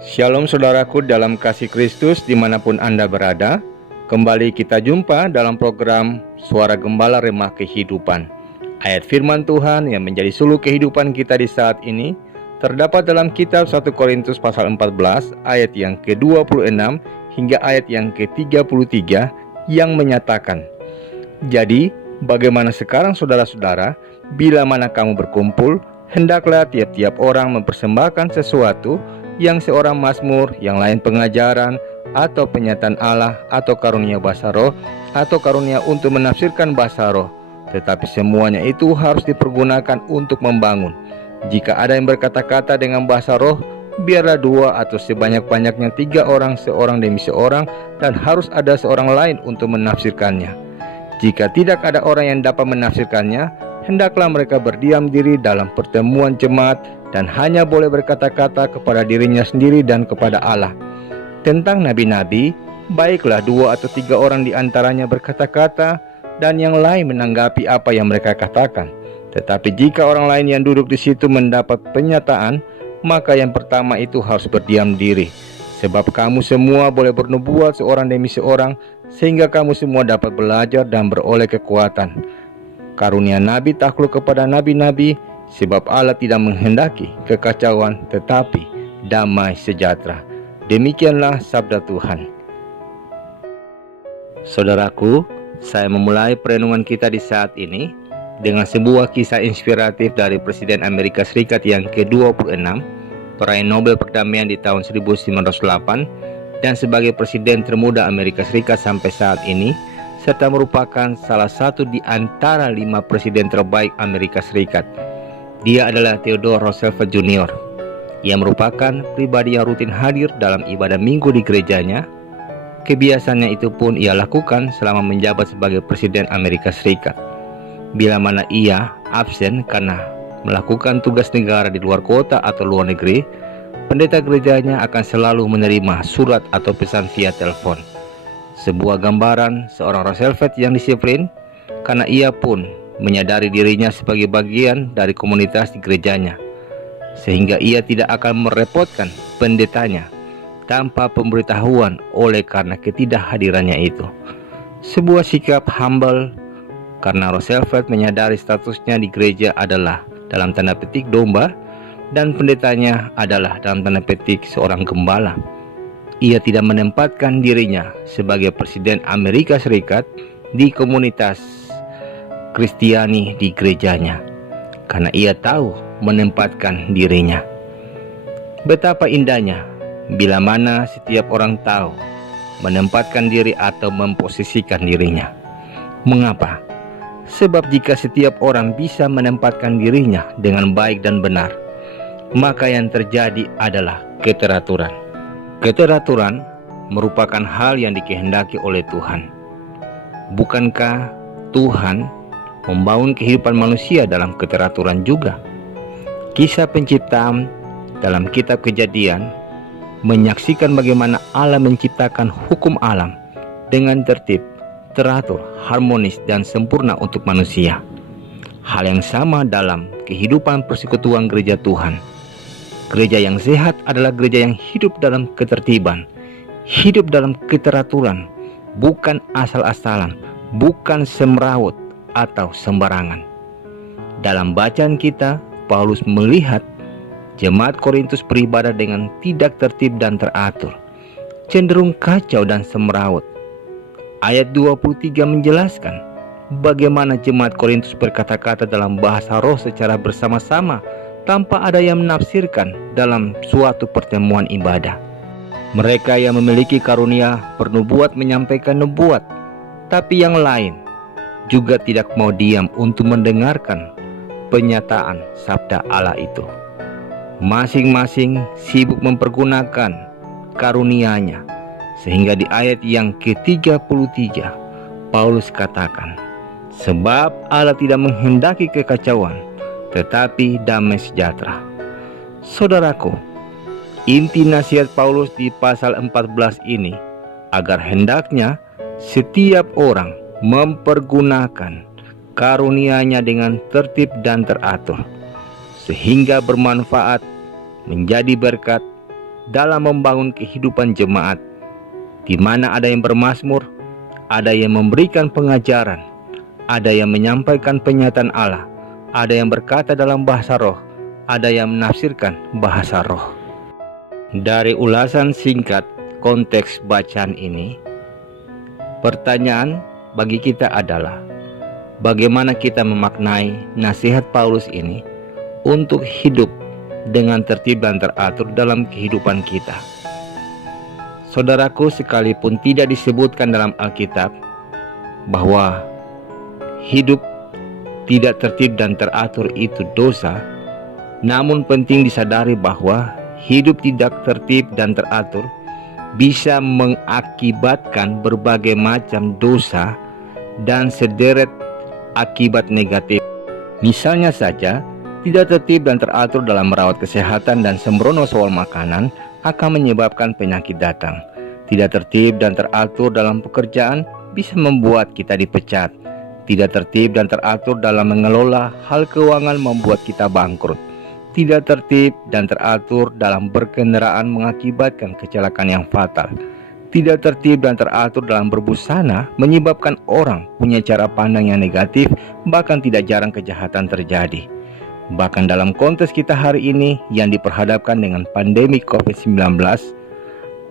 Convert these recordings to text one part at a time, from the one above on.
Shalom saudaraku dalam kasih Kristus dimanapun Anda berada. Kembali kita jumpa dalam program Suara Gembala Remah Kehidupan. Ayat firman Tuhan yang menjadi suluh kehidupan kita di saat ini terdapat dalam kitab 1 Korintus pasal 14 ayat yang ke-26 hingga ayat yang ke-33 yang menyatakan, "Jadi bagaimana sekarang saudara-saudara, bila mana kamu berkumpul, hendaklah tiap-tiap orang mempersembahkan sesuatu, yang seorang mazmur, yang lain pengajaran, atau penyataan Allah, atau karunia bahasa roh, atau karunia untuk menafsirkan bahasa roh. Tetapi semuanya itu harus dipergunakan untuk membangun. Jika ada yang berkata-kata dengan bahasa roh, biarlah 2 atau sebanyak-banyaknya 3 orang, seorang demi seorang, dan harus ada seorang lain untuk menafsirkannya. Jika tidak ada orang yang dapat menafsirkannya, hendaklah mereka berdiam diri dalam pertemuan jemaat dan hanya boleh berkata-kata kepada dirinya sendiri dan kepada Allah. Tentang nabi-nabi, baiklah 2 atau 3 orang di antaranya berkata-kata dan yang lain menanggapi apa yang mereka katakan. Tetapi jika orang lain yang duduk di situ mendapat penyataan, maka yang pertama itu harus berdiam diri. Sebab kamu semua boleh bernubuat seorang demi seorang, sehingga kamu semua dapat belajar dan beroleh kekuatan. Karunia nabi takluk kepada nabi-nabi, sebab Allah tidak menghendaki kekacauan, tetapi damai sejahtera." Demikianlah sabda Tuhan. Saudaraku, saya memulai perenungan kita di saat ini dengan sebuah kisah inspiratif dari Presiden Amerika Serikat yang ke-26, peraih Nobel Perdamaian di tahun 1908, dan sebagai Presiden termuda Amerika Serikat sampai saat ini, serta merupakan salah satu di antara 5 presiden terbaik Amerika Serikat. Dia adalah Theodore Roosevelt Jr. Ia merupakan pribadi yang rutin hadir dalam ibadah minggu di gerejanya. Kebiasaannya itu pun ia lakukan selama menjabat sebagai Presiden Amerika Serikat. Bila mana ia absen karena melakukan tugas negara di luar kota atau luar negeri, pendeta gerejanya akan selalu menerima surat atau pesan via telepon. Sebuah gambaran seorang Roosevelt yang disiplin, karena ia pun menyadari dirinya sebagai bagian dari komunitas di gerejanya, sehingga ia tidak akan merepotkan pendetanya tanpa pemberitahuan oleh karena ketidakhadirannya itu. Sebuah sikap humble, karena Roosevelt menyadari statusnya di gereja adalah dalam tanda petik domba, dan pendetanya adalah dalam tanda petik seorang gembala. Ia tidak menempatkan dirinya sebagai Presiden Amerika Serikat di komunitas Kristiani di gerejanya, karena ia tahu menempatkan dirinya. Betapa indahnya bila mana setiap orang tahu menempatkan diri atau memposisikan dirinya. Mengapa? Sebab jika setiap orang bisa menempatkan dirinya dengan baik dan benar, maka yang terjadi adalah keteraturan. Keteraturan merupakan hal yang dikehendaki oleh Tuhan. Bukankah Tuhan membangun kehidupan manusia dalam keteraturan juga? Kisah penciptaan dalam kitab Kejadian menyaksikan bagaimana Allah menciptakan hukum alam dengan tertib, teratur, harmonis, dan sempurna untuk manusia. Hal yang sama dalam kehidupan persekutuan gereja Tuhan. Gereja yang sehat adalah gereja yang hidup dalam ketertiban, hidup dalam keteraturan, bukan asal-asalan, bukan semrawut atau sembarangan. Dalam bacaan kita, Paulus melihat jemaat Korintus beribadah dengan tidak tertib dan teratur, cenderung kacau dan semrawut. Ayat 23 menjelaskan bagaimana jemaat Korintus berkata-kata dalam bahasa roh secara bersama-sama tanpa ada yang menafsirkan dalam suatu pertemuan ibadah. Mereka yang memiliki karunia bernubuat menyampaikan nubuat, tapi yang lain juga tidak mau diam untuk mendengarkan penyataan sabda Allah itu. Masing-masing sibuk mempergunakan karunia-Nya, sehingga di ayat yang ke-33 Paulus katakan, "Sebab Allah tidak menghendaki kekacauan, tetapi damai sejahtera." Saudaraku, inti nasihat Paulus di pasal 14 ini agar hendaknya setiap orang mempergunakan karunia-Nya dengan tertib dan teratur, sehingga bermanfaat, menjadi berkat, dalam membangun kehidupan jemaat, di mana ada yang bermazmur, ada yang memberikan pengajaran, ada yang menyampaikan penyataan Allah, ada yang berkata dalam bahasa roh, ada yang menafsirkan bahasa roh. Dari ulasan singkat konteks bacaan ini, pertanyaan bagi kita adalah, bagaimana kita memaknai nasihat Paulus ini untuk hidup dengan tertib dan teratur dalam kehidupan kita? Saudaraku, sekalipun tidak disebutkan dalam Alkitab bahwa hidup tidak tertib dan teratur itu dosa, namun penting disadari bahwa hidup tidak tertib dan teratur bisa mengakibatkan berbagai macam dosa dan sederet akibat negatif. Misalnya saja, tidak tertib dan teratur dalam merawat kesehatan dan sembrono soal makanan akan menyebabkan penyakit datang. Tidak tertib dan teratur dalam pekerjaan bisa membuat kita dipecat. Tidak tertib dan teratur dalam mengelola hal keuangan membuat kita bangkrut. Tidak tertib dan teratur dalam berkendaraan mengakibatkan kecelakaan yang fatal. Tidak tertib dan teratur dalam berbusana menyebabkan orang punya cara pandang yang negatif, bahkan tidak jarang kejahatan terjadi. Bahkan dalam konteks kita hari ini yang diperhadapkan dengan pandemi COVID-19,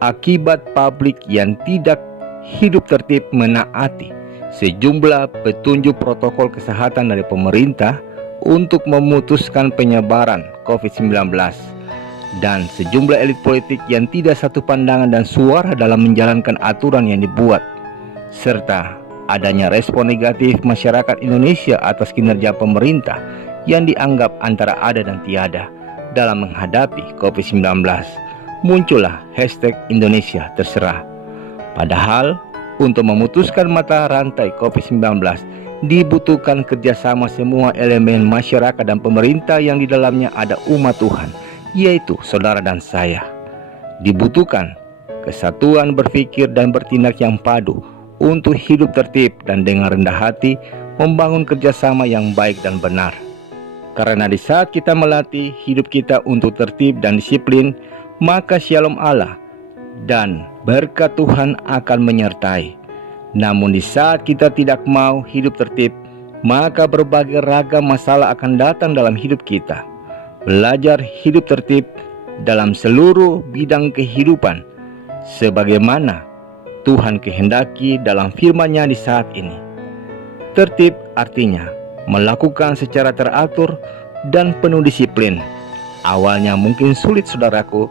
akibat publik yang tidak hidup tertib menaati sejumlah petunjuk protokol kesehatan dari pemerintah untuk memutuskan penyebaran COVID-19, dan sejumlah elit politik yang tidak satu pandangan dan suara dalam menjalankan aturan yang dibuat, serta adanya respon negatif masyarakat Indonesia atas kinerja pemerintah yang dianggap antara ada dan tiada dalam menghadapi COVID-19, muncullah hashtag Indonesia Terserah. Padahal untuk memutuskan mata rantai COVID-19 dibutuhkan kerjasama semua elemen masyarakat dan pemerintah yang di dalamnya ada umat Tuhan, yaitu saudara dan saya. Dibutuhkan kesatuan berpikir dan bertindak yang padu untuk hidup tertib dan dengan rendah hati membangun kerjasama yang baik dan benar. Karena di saat kita melatih hidup kita untuk tertib dan disiplin, maka shalom Allah dan berkat Tuhan akan menyertai. Namun di saat kita tidak mau hidup tertib, maka berbagai ragam masalah akan datang dalam hidup kita. Belajar hidup tertib dalam seluruh bidang kehidupan, sebagaimana Tuhan kehendaki dalam firman-Nya di saat ini. Tertib artinya melakukan secara teratur dan penuh disiplin. Awalnya mungkin sulit, saudaraku,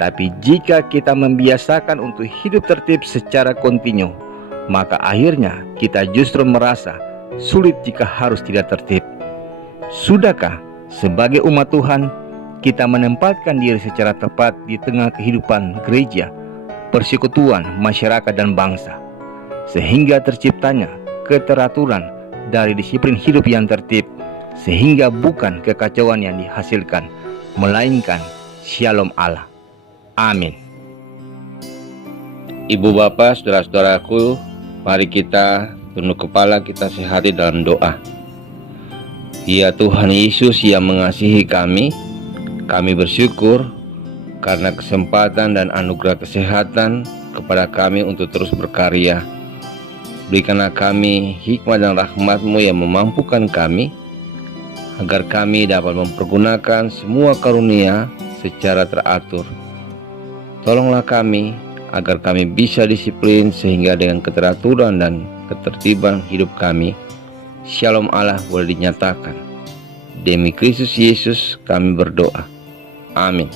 tapi jika kita membiasakan untuk hidup tertib secara kontinu, maka akhirnya kita justru merasa sulit jika harus tidak tertib. Sudahkah sebagai umat Tuhan kita menempatkan diri secara tepat di tengah kehidupan gereja, persekutuan, masyarakat, dan bangsa, sehingga terciptanya keteraturan dari disiplin hidup yang tertib, sehingga bukan kekacauan yang dihasilkan, melainkan shalom Allah. Amin. Ibu bapak, saudara-saudaraku, mari kita tunduk kepala, kita sehati dalam doa. Ya Tuhan Yesus yang mengasihi kami bersyukur karena kesempatan dan anugerah kesehatan kepada kami untuk terus berkarya. Berikanlah kami hikmat dan rahmat-Mu yang memampukan kami, agar kami dapat mempergunakan semua karunia secara teratur. Tolonglah kami, agar kami bisa disiplin sehingga dengan keteraturan dan ketertiban hidup kami, shalom Allah boleh dinyatakan. Demi Kristus Yesus kami berdoa. Amin.